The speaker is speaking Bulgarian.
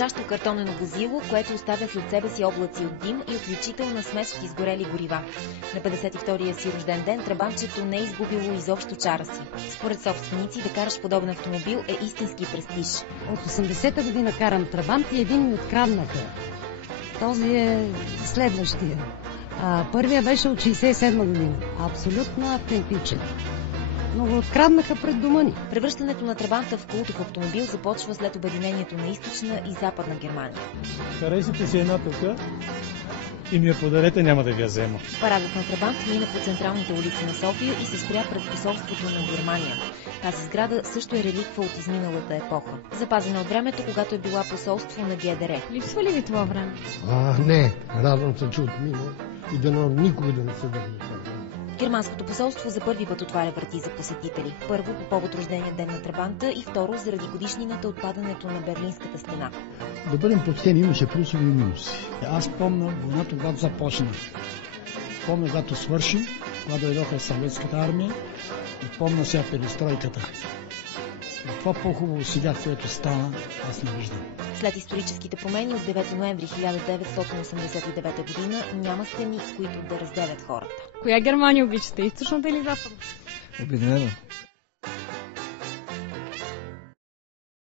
Мълчащо картонено возило, което оставя след себе си облаци от дим и отличителна смес от изгорели горива. На 52-я си рожден ден трабантчето не е изгубило изобщо чара си. Според собственици, да караш подобен автомобил е истински престиж. От 80-та година карам трабант и един ми откраднаха. Този е следващия. Първия беше от 67 година. Абсолютно автентичен. Но го откраднаха пред дома ни. Превръщането на трабанта в култов автомобил започва след обединението на източна и западна Германия. Харесате си една тук и ми я подарете, няма да ви я взема. Парадът на трабант мина по централните улици на София и се спря пред посолството на Германия. Тази сграда също е реликва от изминалата епоха. Запазена от времето, когато е била посолство на ГДР. Липсва ли ви това време? Не, радвам се, че отмина и дано никога да не се върне това време. Германското посолство за първи път отваря врати за посетители. Първо по повод рождения ден на трабанта и второ заради годишнината от падането на Берлинската стена. Да бъдем почтени, имаше плюсови и минуси. Аз помня войната, когато започна. Помня, когато свърши, когато дойдоха Съветската армия и помня сега перестройката. И това по-хубаво сега, което стана, аз не виждам. След историческите промени от 9 ноември 1989 година няма стени, с които да разделят хората. Коя Германия обичате? Източната или западната? Обединена.